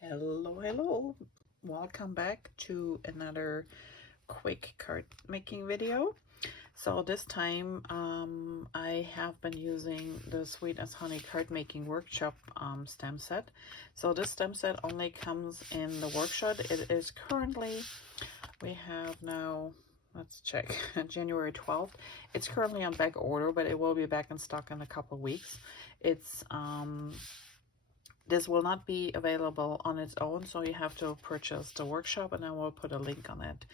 Hello, welcome back to another quick card making video. So this time I have been using the Sweet as Honey Card Making Workshop stem set. So this stem set only comes in the workshop. It is currently, we have now, let's check, January 12th. It's currently on back order, but it will be back in stock in a couple of weeks. It's this will not be available on its own, so you have to purchase the workshop, and I will put a link on it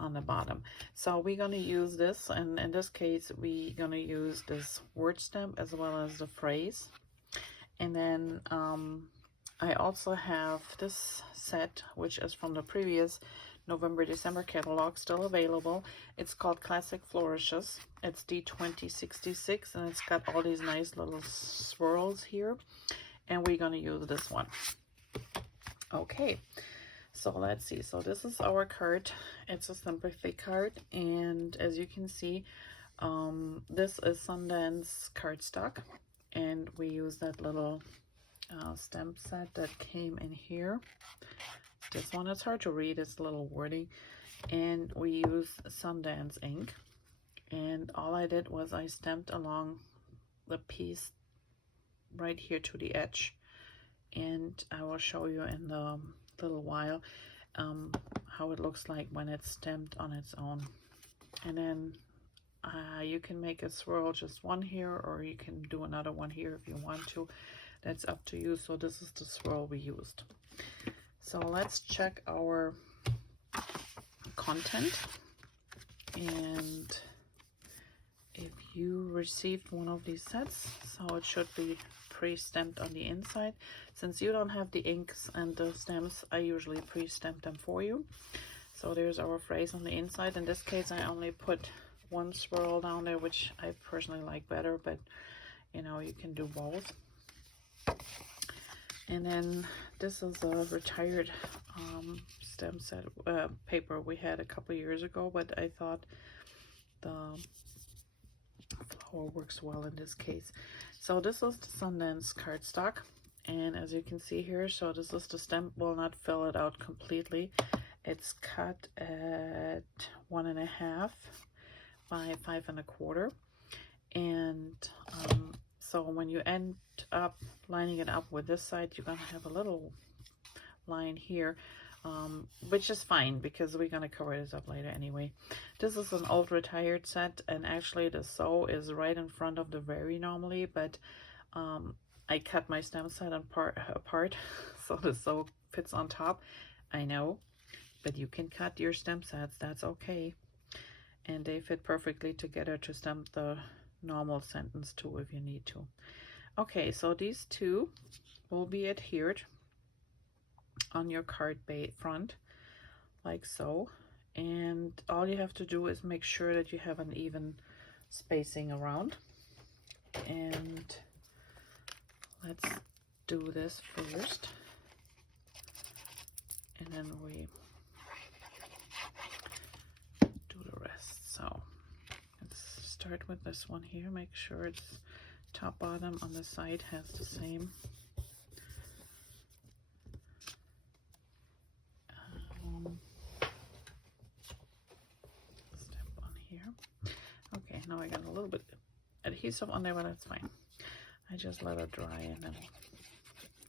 on the bottom. So we're going to use this, and in this case we're going to use this word stamp as well as the phrase. And then I also have this set, which is from the previous November-December catalog, still available. It's called Classic Flourishes. It's D2066, and it's got all these nice little swirls here. And we're going to use this one. Okay, so let's see. So this is our card. It's a sympathy card, and as you can see, this is Sundance cardstock, and we use that little stamp set that came in here. This one is hard to read, it's a little wordy, and we use Sundance ink. And all I did was I stamped along the piece right here to the edge, and I will show you in a little while how it looks like when it's stamped on its own. And then you can make a swirl, just one here, or you can do another one here if you want to. That's up to you. So this is the swirl we used. So let's check our content. And if you received one of these sets, so it should be pre-stamped on the inside. Since you don't have the inks and the stamps, I usually pre-stamp them for you. So there's our phrase on the inside. In this case, I only put one swirl down there, which I personally like better, but you know, you can do both. And then this is a retired stem set paper we had a couple years ago, but I thought the flower works well in this case. So this is the Sundance cardstock, and as you can see here, so this is the stamp. Will not fill it out completely. It's cut at 1.5 by 5 1/4, and so when you end up lining it up with this side, you're gonna have a little line here, which is fine because we're gonna cover this up later anyway. This is an old retired set, and actually the sew is right in front of the very normally, but I cut my stem set apart so the sew fits on top. I know, but you can cut your stem sets, that's okay, and they fit perfectly together to stamp the normal sentence too if you need to. Okay, so these two will be adhered on your card front like so, and all you have to do is make sure that you have an even spacing around. And let's do this first, and then we do the rest. So let's start with this one here. Make sure it's top bottom on the side has the same. Step on here. Okay, now I got a little bit adhesive on there, but that's fine. I just let it dry and then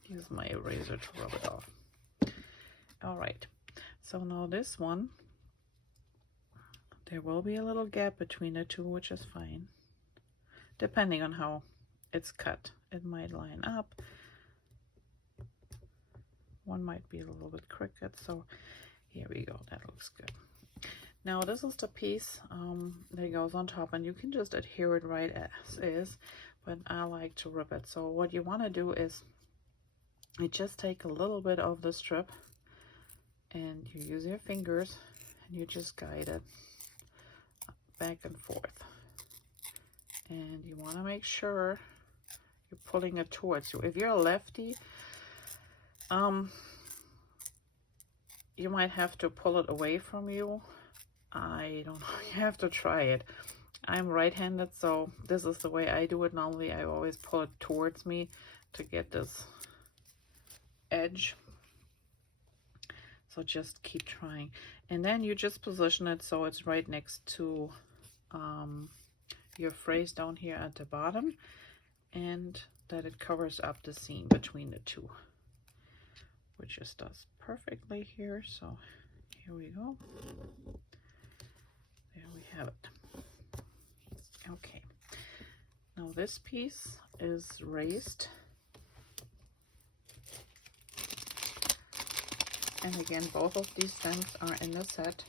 use my eraser to rub it off. All right, so now this one, there will be a little gap between the two, which is fine. Depending on how it's cut, it might line up. One might be a little bit crooked, so here we go, that looks good. Now this is the piece that goes on top, and you can just adhere it right as is, but I like to rip it. So what you want to do is you just take a little bit of the strip and you use your fingers and you just guide it back and forth, and you want to make sure you're pulling it towards you. If you're a lefty, you might have to pull it away from you. I don't know, you have to try it. I'm right-handed, so this is the way I do it. Normally I always pull it towards me to get this edge, So just keep trying. And then you just position it so it's right next to your phrase down here at the bottom, and that it covers up the seam between the two, which just does perfectly here. So here we go. There we have it. Okay. Now this piece is raised. And again, both of these stems are in the set.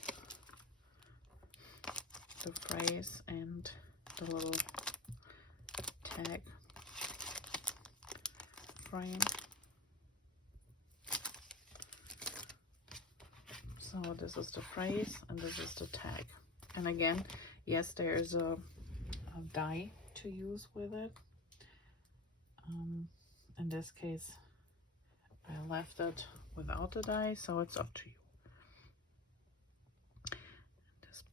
The phrase and the little tag frame. So this is the phrase and this is the tag. And again, yes, there is a die to use with it. In this case, I left it without the die, so it's up to you. This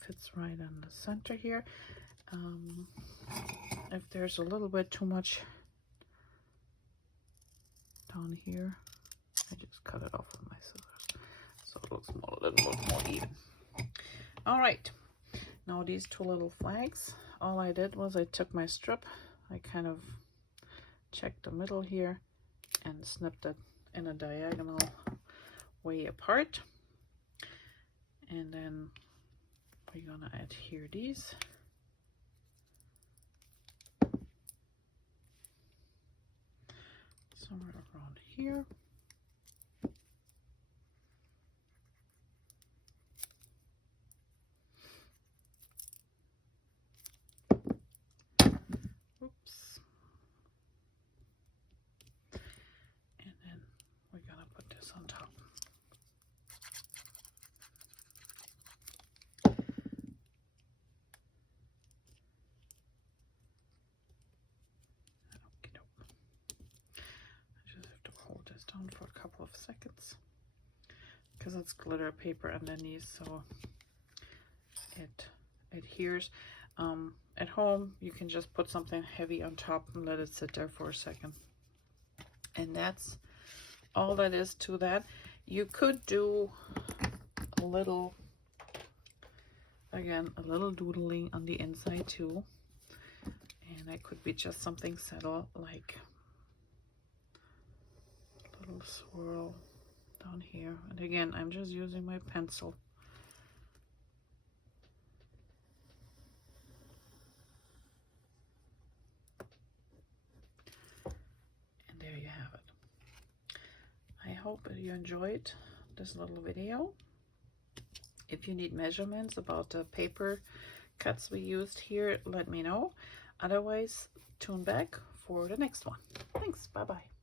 fits right in the center here. If there's a little bit too much down here, I just cut it off with my scissors so it looks a little more even. All right, now these two little flags, all I did was I took my strip, I kind of checked the middle here and snipped it in a diagonal way apart, and then we're gonna adhere these. Somewhere around here. Oops. And then we're gonna put this on top. Down for a couple of seconds because it's glitter paper underneath, so it adheres. At home you can just put something heavy on top and let it sit there for a second, and that's all that is to that. You could do a little, again, a little doodling on the inside too, and it could be just something subtle like little swirl down here, and again I'm just using my pencil. And there you have it. I hope you enjoyed this little video. If you need measurements about the paper cuts we used here, let me know. Otherwise, tune back for the next one. Thanks. Bye bye.